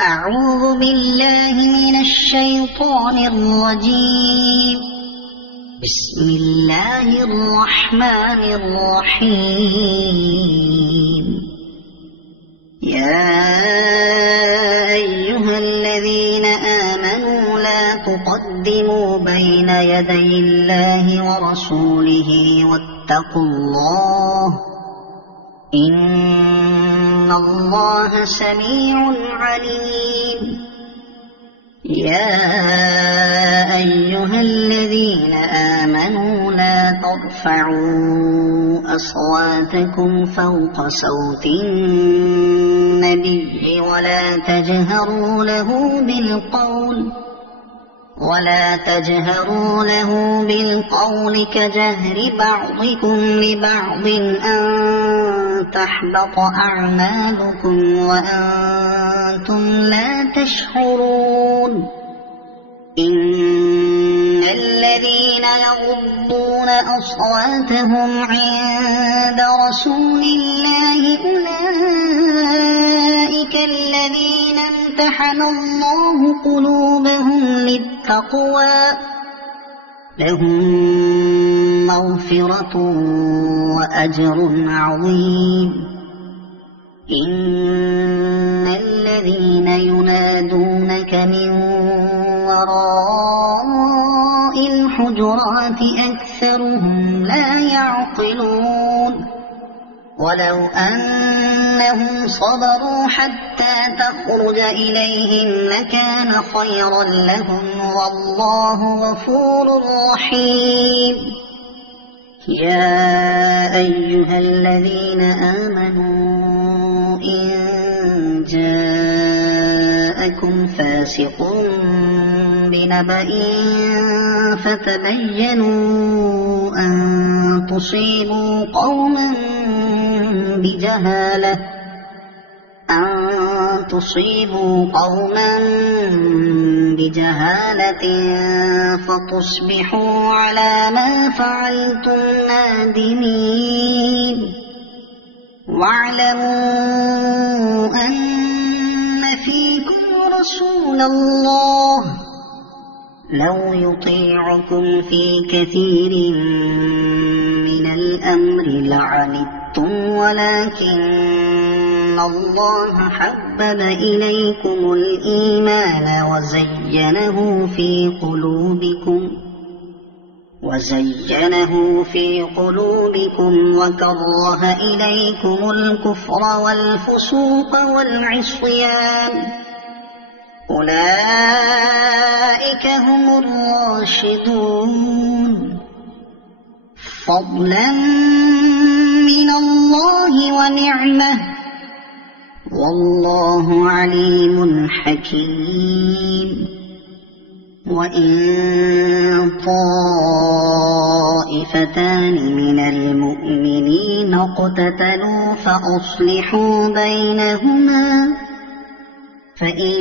أعوذ بالله من الشيطان الرجيم. بسم الله الرحمن الرحيم. يا أيها الذين آمنوا لا تقدموا بين يدي الله ورسوله واتقوا الله إن الله سميع عليم. يا أيها الذين آمنوا لا ترفعوا أصواتكم فوق صوت النبي ولا تجهروا له بالقول كجهر بعضكم لبعض أن تحبط أعمالكم وأنتم لا تشعرون. إن الذين يغضون أصواتهم عند رسول الله أولئك الذين امتحن الله قلوبهم للتقوى لهم مغفرة وأجر عظيم. إن الذين ينادونك من وراء الحجرات أكثرهم لا يعقلون. ولو أنهم صبروا حتى تخرج إليهم لكان خيرا لهم والله غفور رحيم. يا أيها الذين آمنوا إن جاءكم فاسق بنبأ فتبينوا أن تصيبوا قوما بجهالة فتصبحوا على ما فعلتم نادمين. واعلموا أن فيكم رسول الله لو يطيعكم في كثير من الأمر لعنتم ولكن الله حبب إليكم الإيمان وزينه في قلوبكم وكره إليكم الكفر والفسوق والعصيان أولئك هم الراشدون فضلا من الله ونعمة والله عليم حكيم. وإن طائفتان من المؤمنين اقتتلوا فأصلحوا بينهما فإن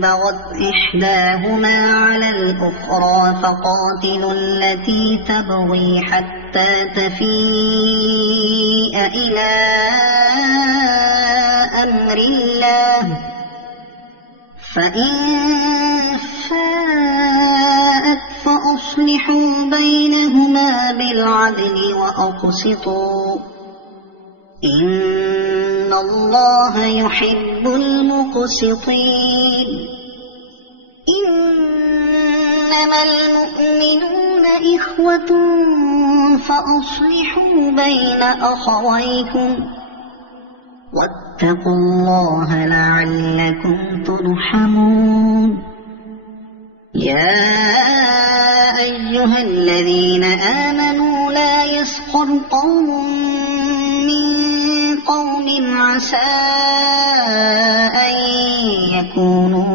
بغت إحداهما على الأخرى فقاتلوا التي تبغي حتى تفيء إلى أمر الله فإن فاءت فأصلحوا بينهما بالعدل وأقسطوا إن الله يحب المقسطين. إنما المؤمنون إخوة فأصلحوا بين أخويكم واتقوا الله لعلكم ترحمون. يا أيها الذين آمنوا لا يسخر قوم من قوم عسى أن يكونوا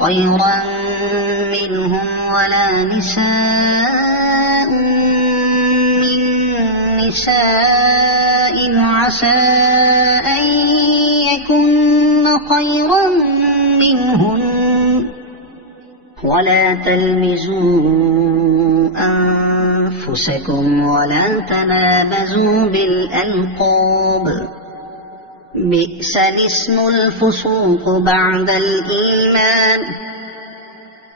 خيرا منهم ولا نساء من نساء عسى أن يكن خيرا منهن ولا تلمزوا أنفسكم ولا تنابزوا بالألقاب بئس الاسم الفسوق بعد الإيمان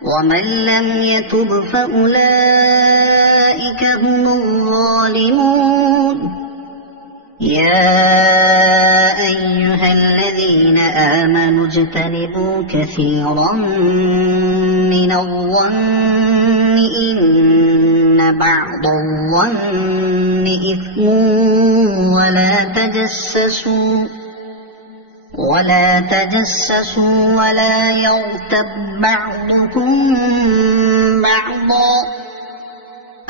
ومن لم يتب فأولئك هم الظالمون يا أيها الذين آمنوا اجتنبوا كثيرا من الظن إن بعض الظن إثم ولا تجسسوا ولا يغتب بعضكم بعضا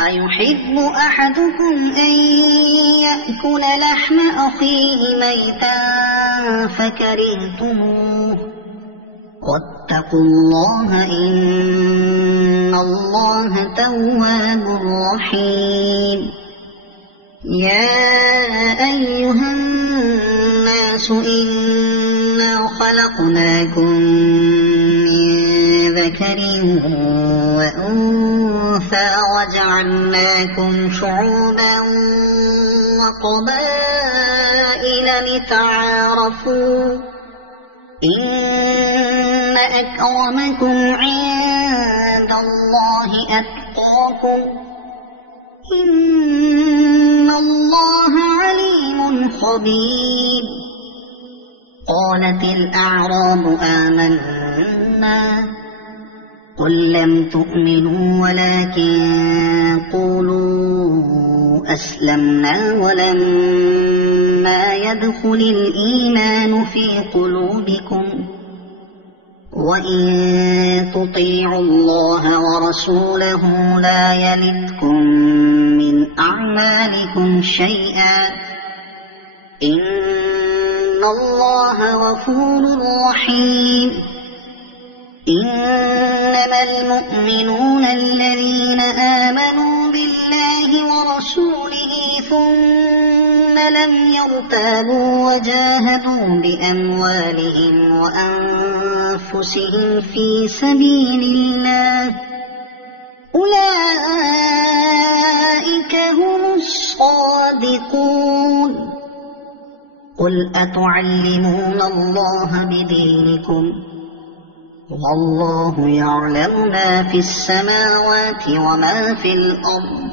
أيحب أحدكم أن يأكل لحم أخيه ميتا فكرهتموه واتقوا الله إن الله تواب رحيم يا أيها الناس إنا خلقناكم من ذكر وأنثى وجعلناكم شعوبا وقبائل لتعارفوا إن أكرمكم عند الله أتقاكم إن الله عليم خبير قالت الأعراب آمنا قل لم تؤمنوا ولكن قولوا أسلمنا ولما يدخل الإيمان في قلوبكم وإن تطيعوا الله ورسوله لا يلدكم من أعمالكم شيئا إن الله غفور رحيم إنما المؤمنون الذين آمنوا بالله ورسوله ثم لم يرتابوا وجاهدوا بأموالهم وأنفسهم في سبيل الله أولئك هم الصادقون قل أتعلمون الله بدينكم والله يعلم ما في السماوات وما في الأرض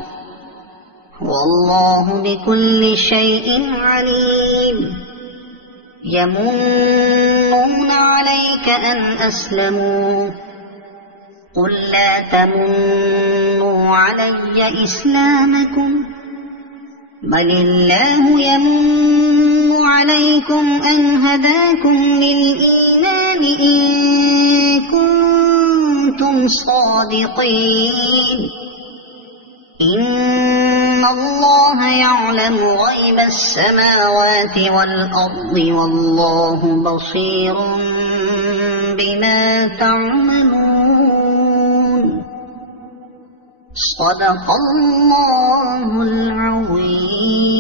والله بكل شيء عليم يمنون عليك أن أسلموا قل لا تمنوا علي إسلامكم بل الله يمن عليكم أن هداكم للإيمان إن كنتم صادقين إن الله يعلم غيب السماوات والأرض والله بصير بما تعملون صدق الله العظيم.